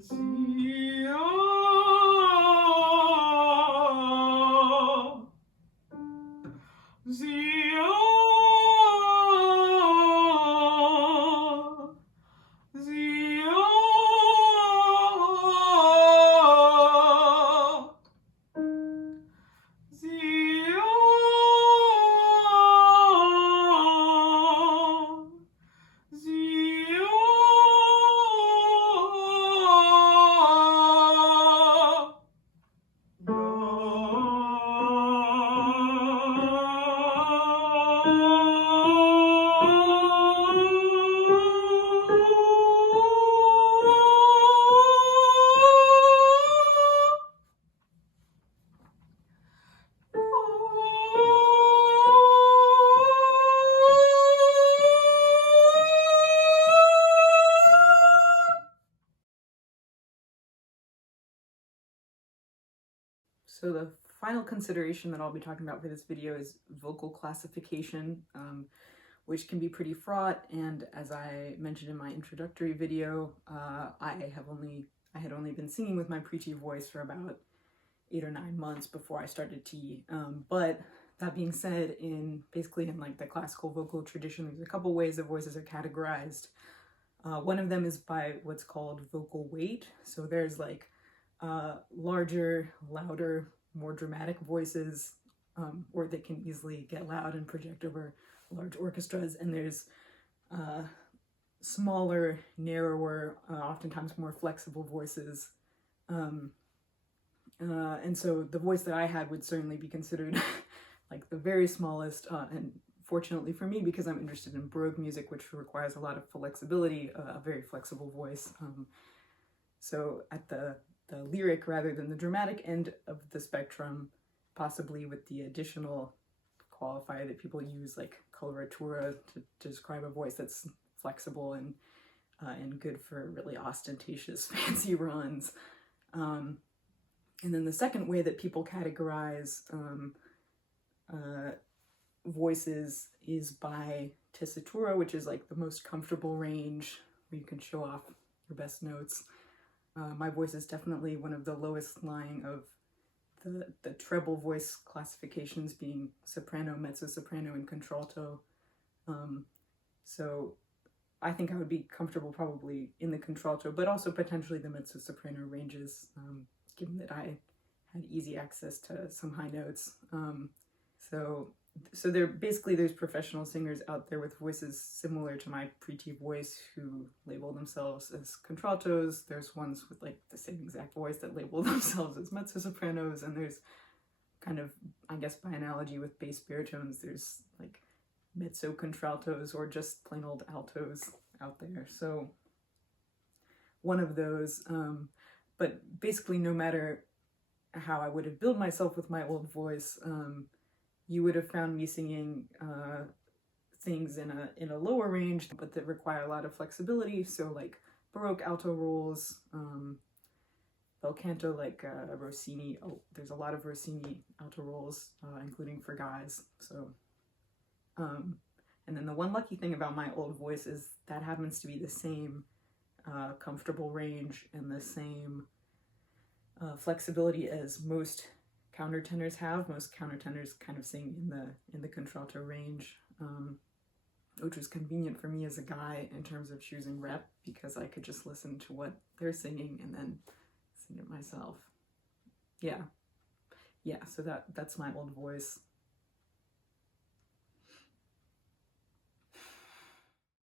Zio, Zio, Zio, Zio, Zio. So the final consideration that I'll be talking about for this video is vocal classification, which can be pretty fraught. And as I mentioned in my introductory video, I had only been singing with my pre-T voice for about 8 or 9 months before I started T. But that being said, basically in like the classical vocal tradition, there's a couple ways that voices are categorized. One of them is by what's called vocal weight. So there's like larger, louder, more dramatic voices, or they can easily get loud and project over large orchestras. And there's smaller, narrower, oftentimes more flexible voices. And so the voice that I had would certainly be considered like the very smallest, and fortunately for me, because I'm interested in Baroque music, which requires a lot of flexibility, a very flexible voice. So at the lyric rather than the dramatic end of the spectrum, possibly with the additional qualifier that people use like coloratura to describe a voice that's flexible and good for really ostentatious fancy runs. And then the second way that people categorize voices is by tessitura, which is like the most comfortable range where you can show off your best notes. My voice is definitely one of the lowest lying of the treble voice classifications, being soprano, mezzo-soprano, and contralto. So I think I would be comfortable probably in the contralto, but also potentially the mezzo-soprano ranges, given that I had easy access to some high notes. So there's professional singers out there with voices similar to my pre-T voice who label themselves as contraltos. There's ones with like the same exact voice that label themselves as mezzo-sopranos, and there's kind of, I guess by analogy with bass baritones, there's like mezzo-contraltos or just plain old altos out there. So one of those, but basically no matter how I would have billed myself with my old voice, you would have found me singing things in a lower range, but that require a lot of flexibility. So like Baroque alto rolls, bel canto like Rossini. Oh, there's a lot of Rossini alto rolls, including for guys. So, and then the one lucky thing about my old voice is that happens to be the same comfortable range and the same flexibility as most countertenors have. Most countertenors kind of sing in the contralto range, which was convenient for me as a guy in terms of choosing rep, because I could just listen to what they're singing and then sing it myself. Yeah, so that's my old voice.